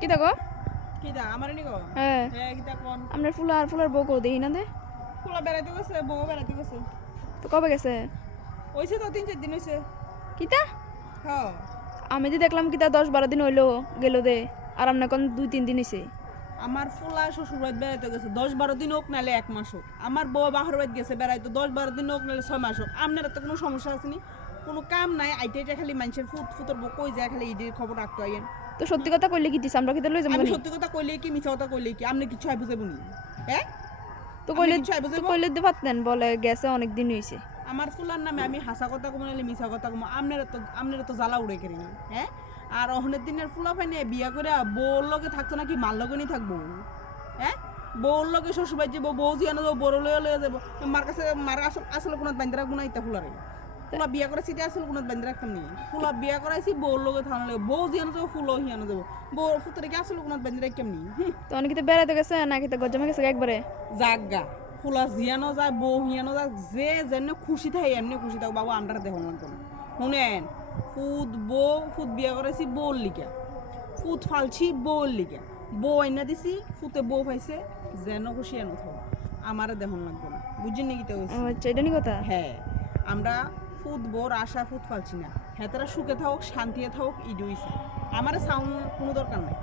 কি? দেখো আমার হ্যাঁ। কিটা ফুলার ফুলার বউ কো দেখি না দে। ফুলা বেড়াইতে গেছে বউ বেড়াইতে গেছে। তো কবে গেছে? হইছে তো তিন চার দিন হইছে। কিতা? হ্যাঁ আমি যে দেখলাম কিতা দশ বারো দিন হইল গেল দে। আর আপনার কোন দুই তিন দিন হয়েছে আমার ফুলা শ্বশুর বাড়ি বেড়াইতে গেছে দশ বারো দিন হোক নাহলে এক মাস হোক। আমার বউ বাহর বাড়ি গেছে বেড়াইতে দশ বারো দিন হোক নাহলে ছয় মাস হোক। আপনার তো কোনো সমস্যা আসেনি কোনো কাম নাই আইতে আইতে খালি মানুষের ফুট ফুটর বউ কই যায় খালি ঈদের খবর রাখতে আইন তো সত্যি কথা কইলে কি দিস আমরা কিতা লই যাব আমি সত্যি কথা কইলে কি মিছা কথা কইলে কি? আপনি কিছু আই বুঝাবো নি? হ্যাঁ তো কইলে তো কইলে দিতে পারতেন বলে গেছে অনেক দিন হয়েছে আমার ফুলার নামে আমি হাসা কথা কমো নাহলে মিছা কথা কমো। আপনার তো আপনার তো জ্বালা উড়ে কেন হ্যাঁ আর অহনের দিনের ফুলা ফাইনে বিয়া করে বউর লগে থাকতো নাকি মার লগে নি থাকব? হ্যাঁ বউর লগে শ্বশুর বাড়ি যাব বউ জিয়ানো যাব বড় লয়ে লয়ে যাব। মার কাছে মার আসল আসলে কোনো বান্ধে রাখব না ইতা ফুলারে। ফুলা বিয়া করেছি এটা আসলে কোনো বান্ধে রাখতাম নি ফুলা বিয়া করাইছি বউর লগে থাকানো লাগে। বউ জিয়ানো যাব ফুলও হিয়ানো যাব। বউ ফুতরে কি আসলে কোনো বান্ধে রাখতাম নি তো অনেক কিতা বেড়াইতে গেছে না কিতা গজ্জামে গেছে একবারে জাগা ফুলা জিয়ানো যায় বউ হিয়ানো যায় যে যেন খুশি থাকে এমনি খুশি থাকো বাবু দেখুন লাগতো না শুনেন ফুদ বউ ফুদ বিয়া করাইছি বউর লিগা। ফুদ ফালছি বউর লিগা। বউ আইনা দিছি ফুতে বউ পাইছে যেন খুশি এন থাকো আমারে দেখুন লাগতো না বুঝছেন নাকি তো আচ্ছা এটা কথা? হ্যাঁ আমরা ফুদ বোর, আশা ফুদ ফালছি না। হ্যাঁ তারা সুখে থাকুক, শান্তিতে থাকুক ইডুইছে আমার সাউন্ড কোনো দরকার নাই।